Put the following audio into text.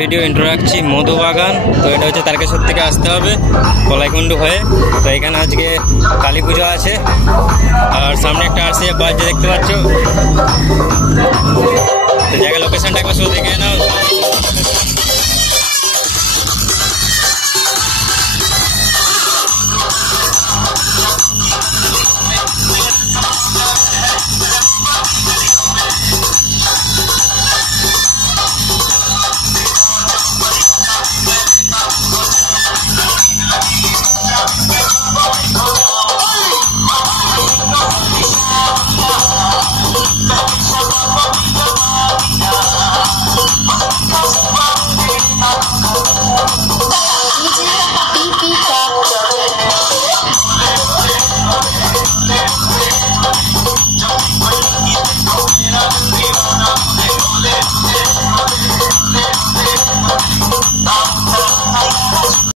Video intro রাখছি মধুবাগান। তো এটা হচ্ছে তারকেশ্বর থেকে আসতে হবে কলাইকুণ্ডু হয়ে। তো এখানে আজকে কালী পুজো আছে আর সামনে একটা আরসি বাস যে দেখতে পাচ্ছ। তো জায়গা লোকেশনটা একবার শুধু দেখে নাও।